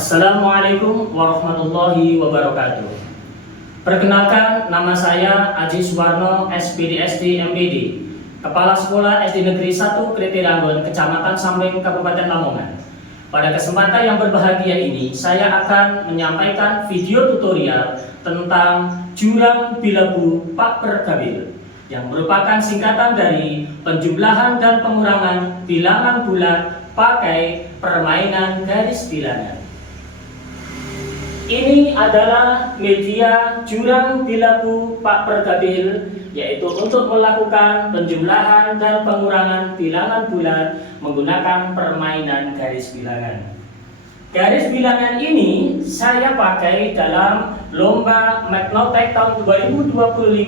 Assalamualaikum warahmatullahi wabarakatuh. Perkenalkan, nama saya Aji Suwarno, SPD SD MPD, Kepala Sekolah SD Negeri 1 Kreti Ranggon, Kecamatan Samping, Kabupaten Lamongan. Pada kesempatan yang berbahagia ini, saya akan menyampaikan video tutorial tentang jurang bilabu Pak Pergabil, yang merupakan singkatan dari penjumlahan dan pengurangan bilangan bulat pakai permainan garis bilangan. Ini adalah media jurang bilabu Pak Pergabil, yaitu untuk melakukan penjumlahan dan pengurangan bilangan bulat menggunakan permainan garis bilangan. Garis bilangan ini saya pakai dalam lomba Magnotek tahun 2025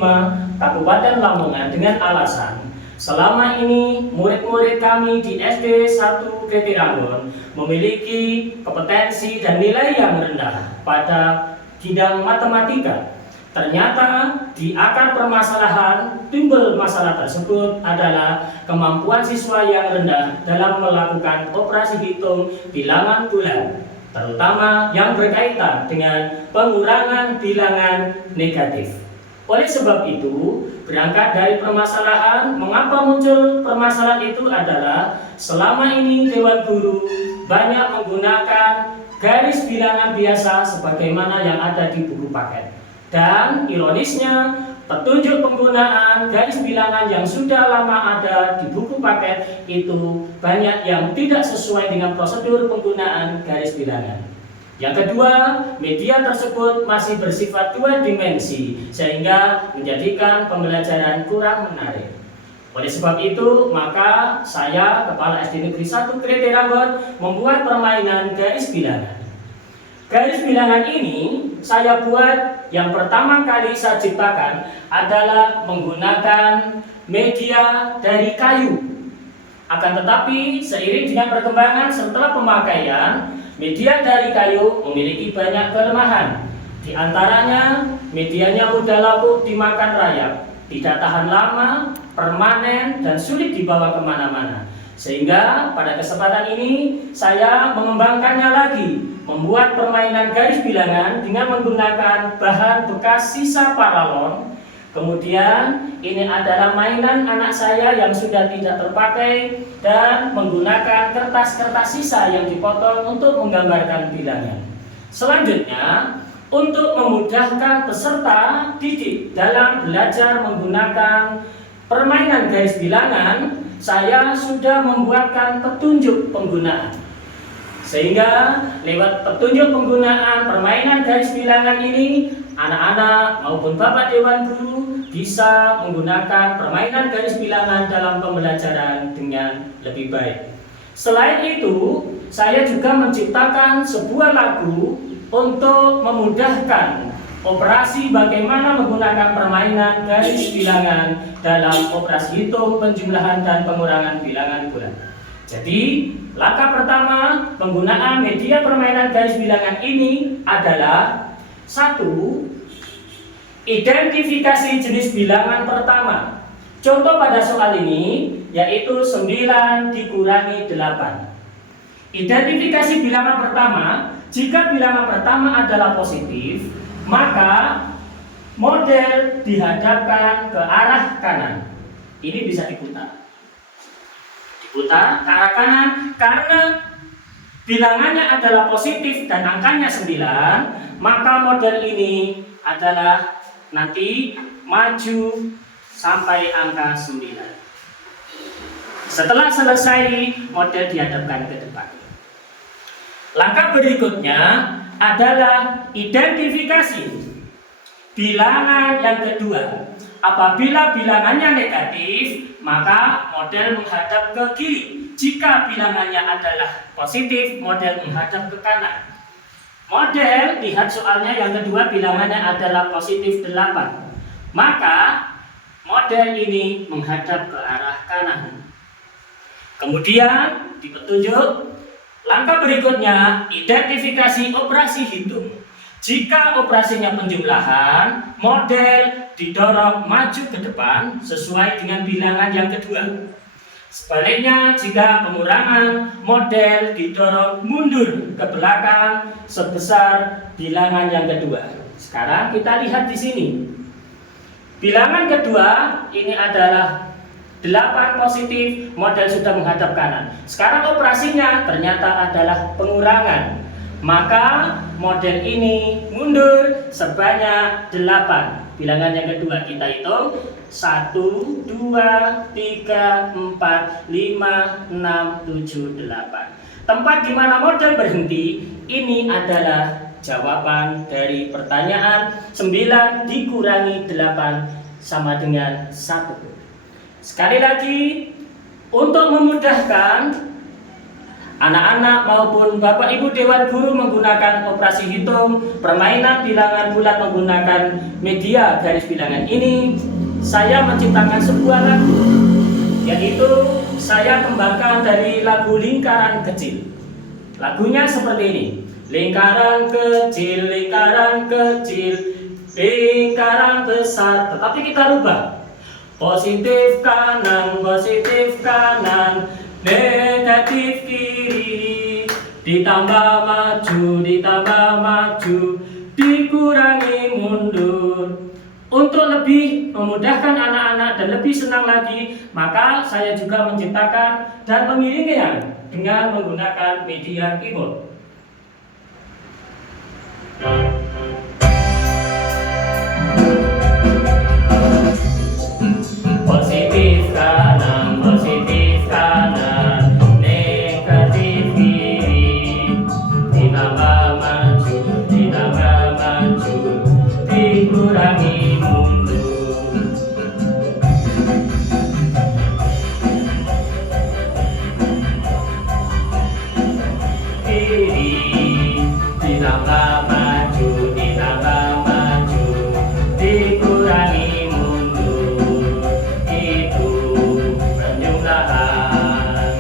Kabupaten Lamongan dengan alasan selama ini murid-murid kami di SD 1 Kreti Ranggon memiliki kompetensi dan nilai yang rendah pada bidang matematika. Ternyata di akar permasalahan timbul masalah tersebut adalah kemampuan siswa yang rendah dalam melakukan operasi hitung bilangan bulat, terutama yang berkaitan dengan pengurangan bilangan negatif. Oleh sebab itu, berangkat dari permasalahan, mengapa muncul permasalahan itu adalah selama ini Dewan Guru banyak menggunakan garis bilangan biasa sebagaimana yang ada di buku paket. Dan ironisnya, petunjuk penggunaan garis bilangan yang sudah lama ada di buku paket itu banyak yang tidak sesuai dengan prosedur penggunaan garis bilangan. Yang kedua, media tersebut masih bersifat dua dimensi sehingga menjadikan pembelajaran kurang menarik. Oleh sebab itu, maka saya, Kepala SD Negeri 1 Kreti Ranggon, membuat permainan garis bilangan. Garis bilangan ini saya buat yang pertama kali saya ciptakan adalah menggunakan media dari kayu. Akan tetapi seiring dengan perkembangan setelah pemakaian, media dari kayu memiliki banyak kelemahan. Di antaranya, medianya mudah lapuk dimakan rayap, tidak tahan lama, permanen, dan sulit dibawa kemana-mana. Sehingga pada kesempatan ini saya mengembangkannya lagi, membuat permainan garis bilangan dengan menggunakan bahan bekas sisa paralon. Kemudian ini adalah mainan anak saya yang sudah tidak terpakai dan menggunakan kertas-kertas sisa yang dipotong untuk menggambarkan bilangan. Selanjutnya, untuk memudahkan peserta didik dalam belajar menggunakan permainan garis bilangan, saya sudah membuatkan petunjuk penggunaan. Sehingga lewat petunjuk penggunaan permainan garis bilangan ini, anak-anak maupun Bapak Dewan Guru bisa menggunakan permainan garis bilangan dalam pembelajaran dengan lebih baik. Selain itu, saya juga menciptakan sebuah lagu untuk memudahkan operasi bagaimana menggunakan permainan garis bilangan dalam operasi hitung, penjumlahan, dan pengurangan bilangan bulat. Jadi, langkah pertama penggunaan media permainan garis bilangan ini adalah: 1. Identifikasi jenis bilangan pertama. Contoh pada soal ini yaitu 9 dikurangi 8. Identifikasi bilangan pertama, jika bilangan pertama adalah positif, maka model dihadapkan ke arah kanan. Ini bisa diputar ke arah kanan karena bilangannya adalah positif dan angkanya 9, maka model ini adalah nanti maju sampai angka 9. Setelah selesai, model dihadapkan ke depan. Langkah berikutnya adalah identifikasi bilangan yang kedua. Apabila bilangannya negatif, maka model menghadap ke kiri. Jika bilangannya adalah positif, model menghadap ke kanan. Model, lihat soalnya yang kedua bilangannya adalah positif 8. Maka model ini menghadap ke arah kanan. Kemudian di petunjuk, langkah berikutnya identifikasi operasi hitung. Jika operasinya penjumlahan, model didorong maju ke depan sesuai dengan bilangan yang kedua. Sebaliknya, jika pengurangan model didorong mundur ke belakang sebesar bilangan yang kedua. Sekarang kita lihat di sini. Bilangan kedua ini adalah 8 positif, model sudah menghadap kanan. Sekarang operasinya ternyata adalah pengurangan. Maka model ini mundur sebanyak 8. Bilangan yang kedua kita hitung 1, 2, 3, 4, 5, 6, 7, 8. Tempat di mana model berhenti ini adalah jawaban dari pertanyaan 9 dikurangi 8 sama dengan 1. Sekali lagi, untuk memudahkan anak-anak maupun Bapak Ibu Dewan Guru menggunakan operasi hitung permainan bilangan bulat menggunakan media garis bilangan ini, saya menciptakan sebuah lagu, yaitu saya kembangkan dari lagu Lingkaran Kecil. Lagunya seperti ini. Lingkaran kecil, lingkaran kecil, lingkaran besar. Tetapi kita rubah. Positif kanan, negatif kiri, ditambah maju, dikurangi mundur. Untuk lebih memudahkan anak-anak dan lebih senang lagi, maka saya juga menciptakan dan mengiringinya dengan menggunakan media keyboard. Positif kanan, negatif kiri, ditambah maju, dikurangi mundur. Kiri, ditambah maju, dikurangi mundur. Itu penjumlahan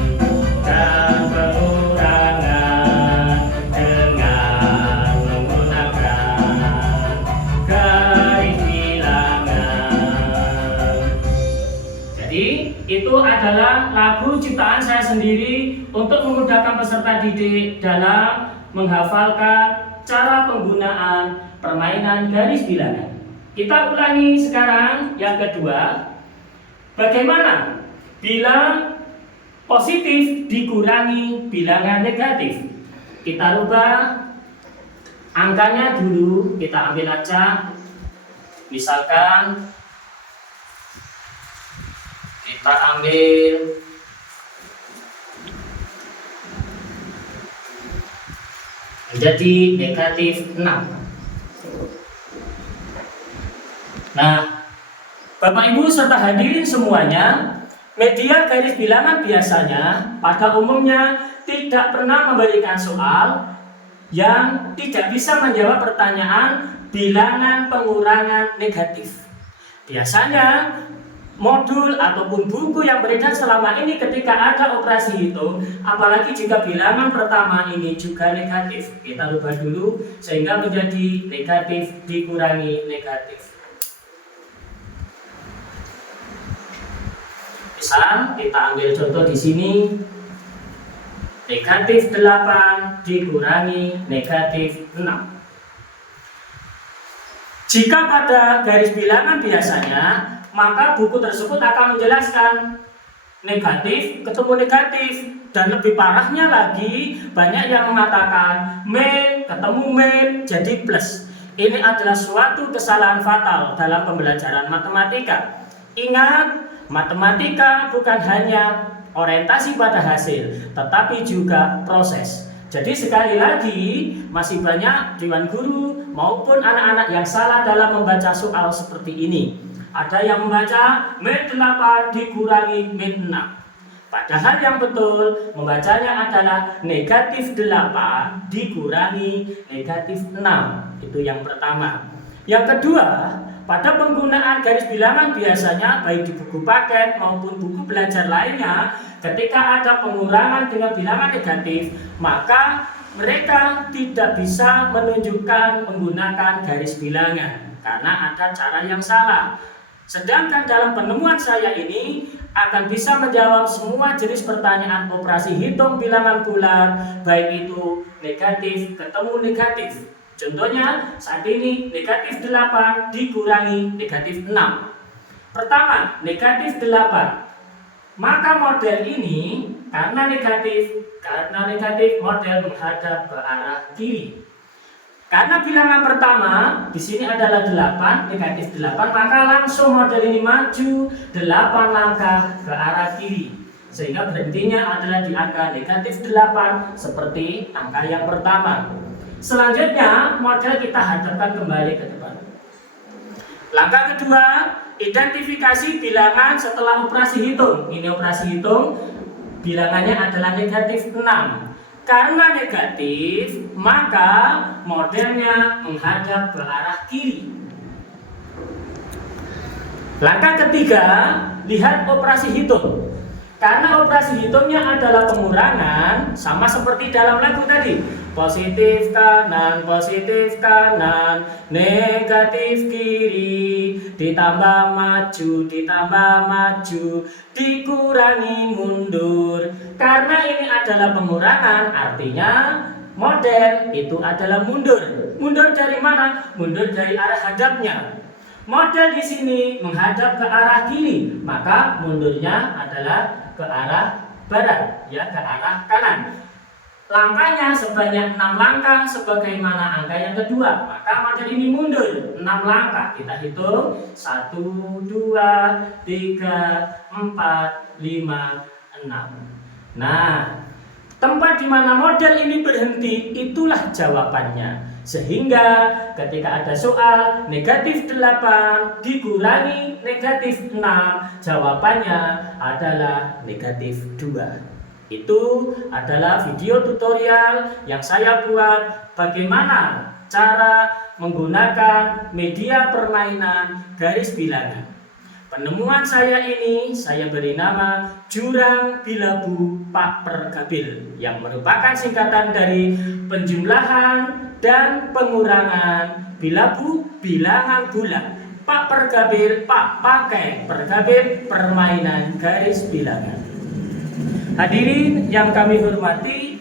dan pengurangan dengan menggunakan garis bilangan. Jadi itu adalah lagu ciptaan saya sendiri untuk memudahkan peserta didik dalam menghafalkan cara penggunaan permainan garis bilangan. Kita ulangi sekarang yang kedua. Bagaimana bila positif dikurangi bilangan negatif? Kita rubah angkanya dulu, kita ambil aja. Misalkan kita ambil menjadi negatif 6. Nah, Bapak Ibu serta hadirin semuanya, media garis bilangan biasanya pada umumnya tidak pernah memberikan soal yang tidak bisa menjawab pertanyaan bilangan pengurangan negatif. Biasanya modul ataupun buku yang beredar selama ini ketika ada operasi hitung, apalagi jika bilangan pertama ini juga negatif, kita rubah dulu sehingga menjadi negatif dikurangi negatif. Misal kita ambil contoh di sini, negatif 8 dikurangi negatif 6. Jika pada garis bilangan biasanya, maka buku tersebut akan menjelaskan negatif ketemu negatif, dan lebih parahnya lagi banyak yang mengatakan min ketemu min jadi plus. Ini adalah suatu kesalahan fatal dalam pembelajaran matematika. Ingat, matematika bukan hanya orientasi pada hasil, tetapi juga proses. Jadi sekali lagi, masih banyak dewan guru maupun anak-anak yang salah dalam membaca soal seperti ini. Ada yang membaca min 8 dikurangi min 6. Padahal yang betul membacanya adalah negatif 8 dikurangi negatif 6. Itu yang pertama. Yang kedua, pada penggunaan garis bilangan biasanya baik di buku paket maupun buku belajar lainnya, ketika ada pengurangan dengan bilangan negatif, maka mereka tidak bisa menunjukkan menggunakan garis bilangan karena ada cara yang salah. Sedangkan dalam penemuan saya ini akan bisa menjawab semua jenis pertanyaan operasi hitung bilangan bulat, baik itu negatif ketemu negatif. Contohnya saat ini negatif 8 dikurangi negatif 6. Pertama, negatif 8. Maka model ini karena negatif model menghadap ke arah kiri. Karena bilangan pertama di sini adalah 8, negatif 8, maka langsung model ini maju 8 langkah ke arah kiri. Sehingga berhentinya adalah di angka negatif 8 seperti angka yang pertama. Selanjutnya model kita hadapkan kembali ke depan. Langkah kedua, identifikasi bilangan setelah operasi hitung. Ini operasi hitung, bilangannya adalah negatif 6. Karena negatif, maka modelnya menghadap ke arah kiri. Langkah ketiga, lihat operasi hitung. Karena operasi hitungnya adalah pengurangan, sama seperti dalam lagu tadi. Positif kanan, negatif kiri, ditambah maju, dikurangi mundur. Karena ini adalah pengurangan, artinya model itu adalah mundur. Mundur dari mana? Mundur dari arah hadapnya. Model di sini menghadap ke arah kiri, maka mundurnya adalah ke arah barat, ya, ke arah kanan. Langkahnya sebanyak 6 langkah sebagaimana angka yang kedua, maka model ini mundur 6 langkah. Kita hitung 1, 2, 3, 4, 5, 6. Nah, tempat di mana model ini berhenti itulah jawabannya. Sehingga ketika ada soal negatif 8 dikurangi negatif 6, jawabannya adalah negatif 2. Itu adalah video tutorial yang saya buat bagaimana cara menggunakan media permainan garis bilangan. Penemuan saya ini saya beri nama jurang bilabu Pak Pergabil, yang merupakan singkatan dari penjumlahan dan pengurangan bilabu bilangan bulat. Pak Pergabil, Pak pakai Pergabil permainan garis bilangan. Hadirin yang kami hormati,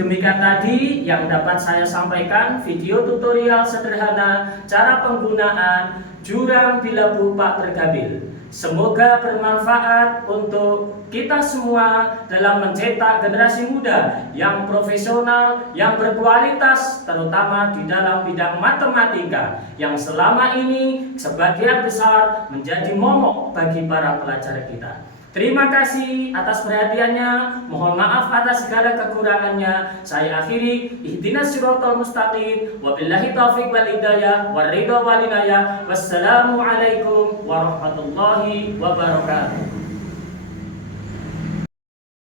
demikian tadi yang dapat saya sampaikan video tutorial sederhana cara penggunaan jurang bilabu Pak Pergabil. Semoga bermanfaat untuk kita semua dalam mencetak generasi muda yang profesional, yang berkualitas, terutama di dalam bidang matematika yang selama ini sebagian besar menjadi momok bagi para pelajar kita. Terima kasih atas perhatiannya. Mohon maaf atas segala kekurangannya. Saya akhiri. Ihdinas siratal mustaqim. Wabillahi taufiq wal hidayah. Waridho wal inayah. Wassalamualaikum warahmatullahi wabarakatuh.